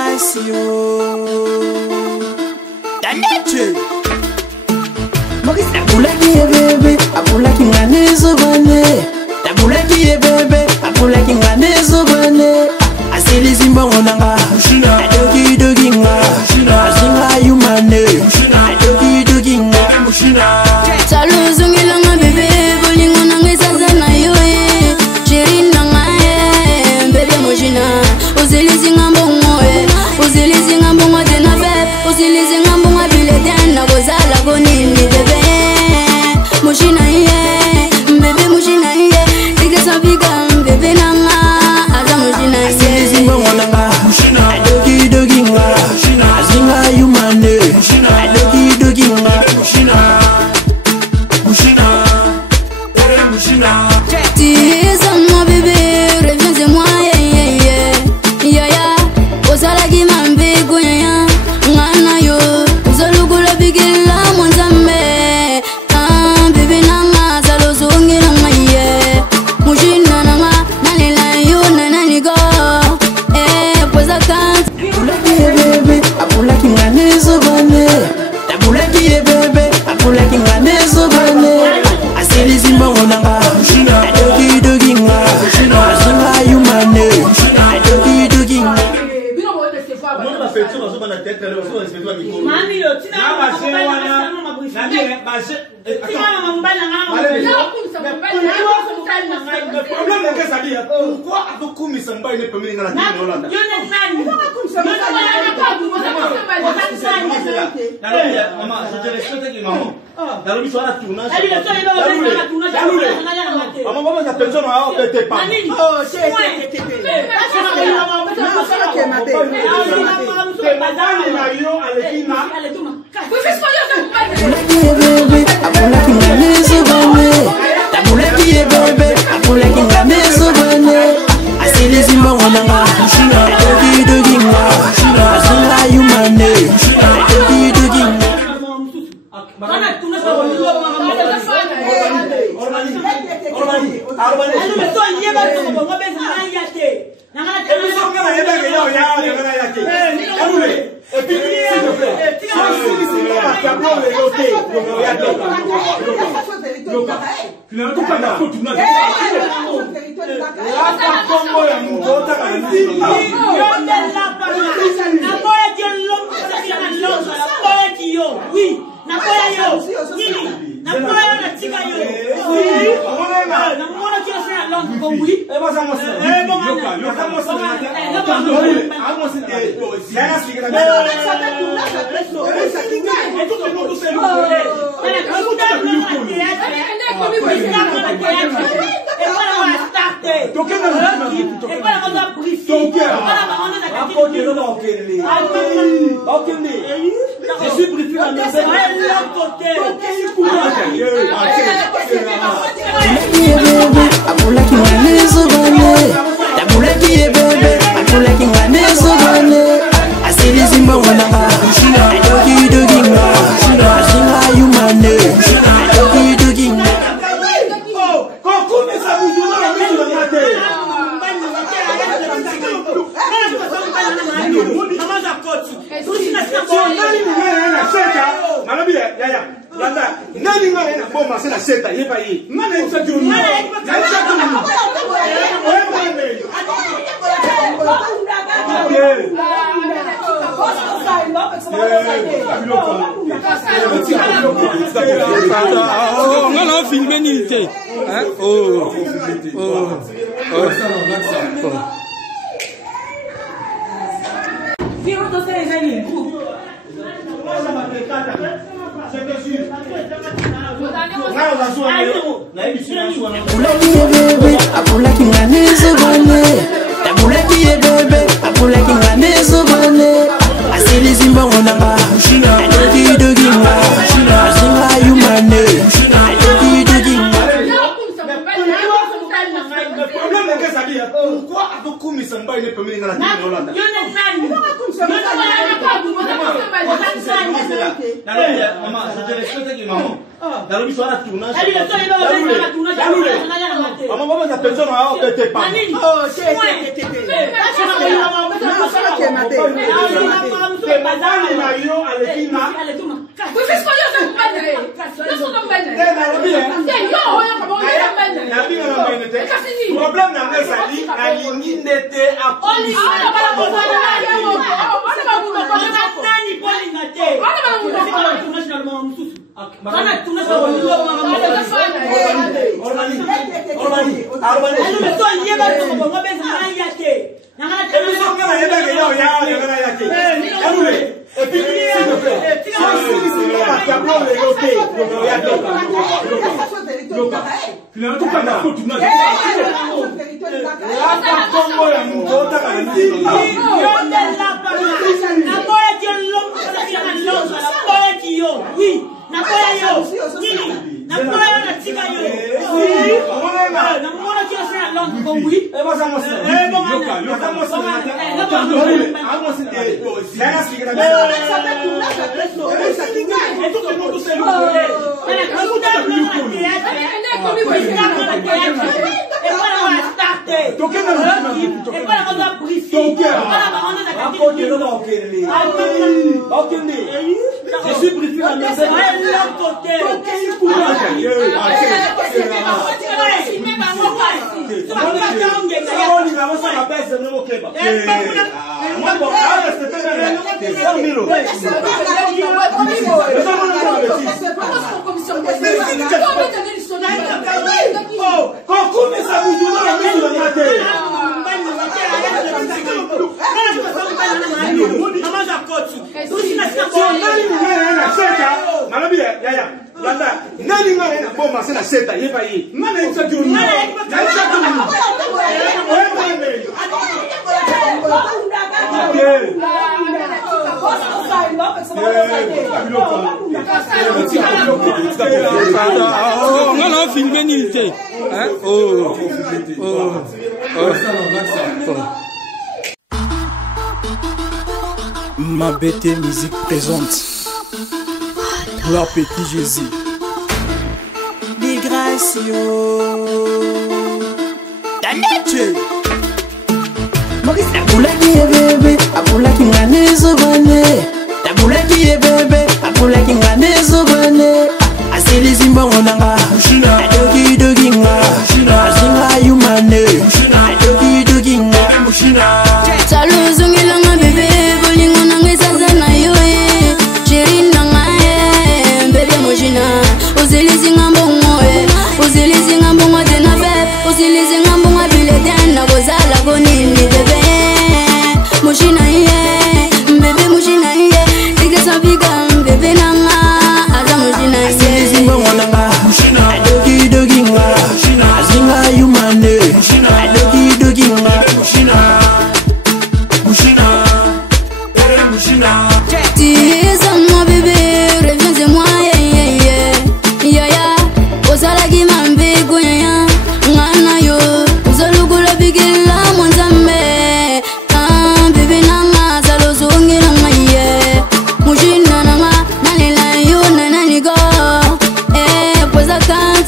Ignacio Danete Abulaki bebe, abulaki nganezo bane. Abulaki bebe, abulaki nganezo bane. Asili zimba ngonanga, adogi dogi nga, azinga yumane, adogi dogi nga. Salu zungila nga bebe, bolingo nanga isaza na yoe. Chirinda nga bebe mojina. Uzilizi nga mbongo uzilizi nga mbongo tena fe. Uzilizi nga mbongo bile tena gozala gonini bebe. Mojina bebe mojina tige sabiga bebe nanga aza mojina Asili mbongo nanga adogi dogi nga azinga yumane adogi dogi nga Tiza moi bébé reviens de moi ya ozala ki mambe goya ngana yo zolugula bigila mwanzambe bébé nanga zalozongela ngaye mujina nanga nalela yo nananigo poza kant Abulaki bebe, abulaki nganezo bane. Abulaki bebe, abulaki nganezo bane. Asili zimba ngonanga adogi dogi nga azinga yumane adogi dogi nga Abulaki bebe, abulaki nganezo bane. Abulaki bebe, abulaki nganezo bane. Asili zimba ngonanga adogi dogi nga azinga yumane adogi dogi nga abulaki nganezo bane. Abulaki bebe, abulaki nganezo bane. Asili zimba ngonanga adogi dogi nga azinga yumane adogi dogi nga On a filmé unité. Hein? Oh. Abulaki bebe, abulaki nganezo bane. Abulaki bebe, abulaki nganezo bane. Asili zimba ngonanga adogi dogi nga azinga yumane adogi dogi nga Ma BT Musique présente leur petit Jésus. Di Gracio Danete Abulaki bébé, abulaki ngane zobane. Abulaki bébé, abulaki ngane zobane. Asili zimba ngonanga, adogi dogi nga, azinga yumane, adogi dogi nga. Salu zungila nga bébé, bolingo nange sasa na yo e. Chéri nanga e, bébé mojina. Uzilizi nga mbongo e, uzilizi nga mbongo tena fe, uzilizi nga mbongo bile tena gozala konini bébé. Mojina ye, bébé mojina ye, tigesa biga bébé nanga, aza mojina ye. Asili zimba ngonanga, adogi dogi nga, azinga yumane, adogi dogi nga. Tiza moi bébé, reviens de moi, yeah, yeah. Ozala ki mambe goya, ngana yo. Uzalugula bigila mwanzambe, bébé nanga zalo zongi nanga yeah. Mujina nanga nalila yo nanani go, poza kant.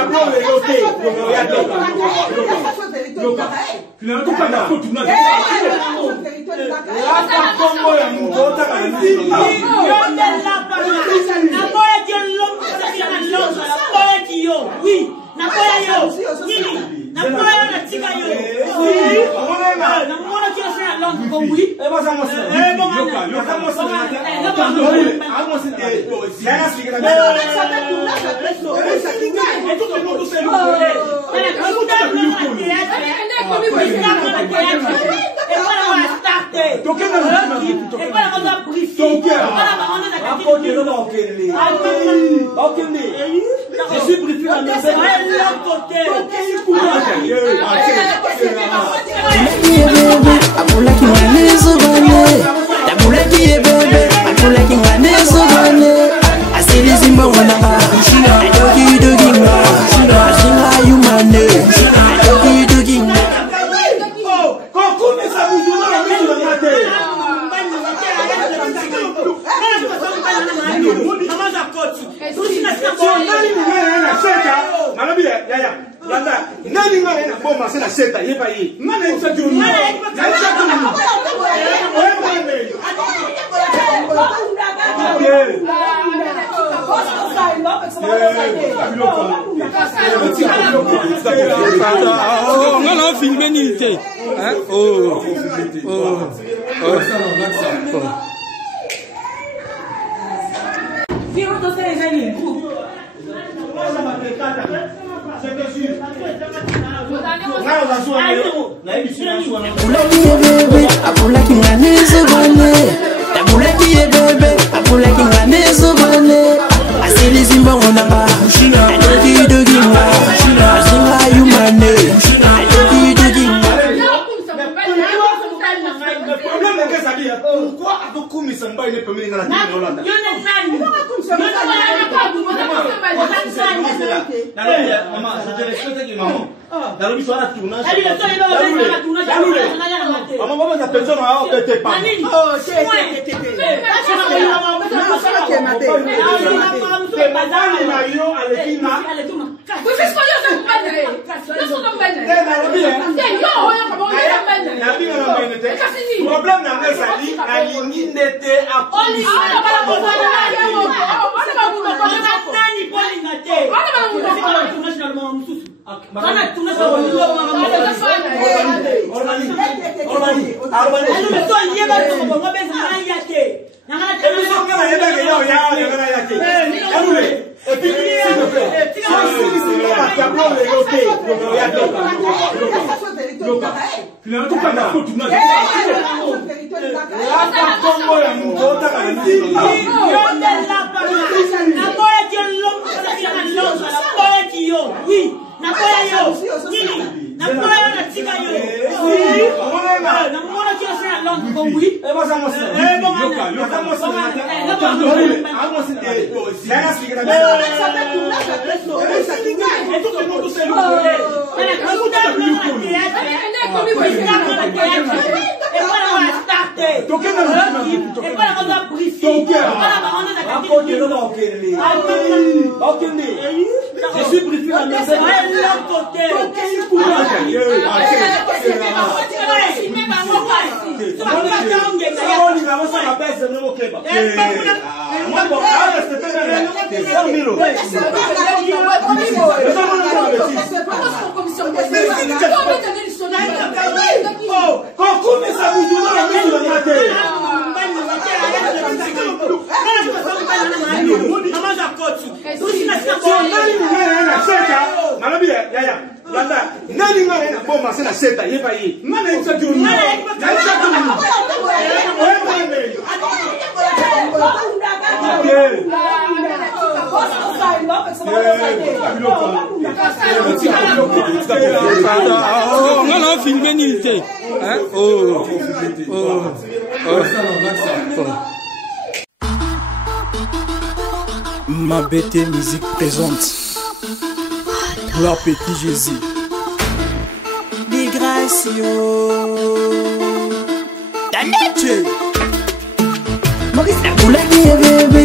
Abulaki Ma BT Musique présente leur petit Jésus. Di Gracio Danette Maurice la boule qui est bébé.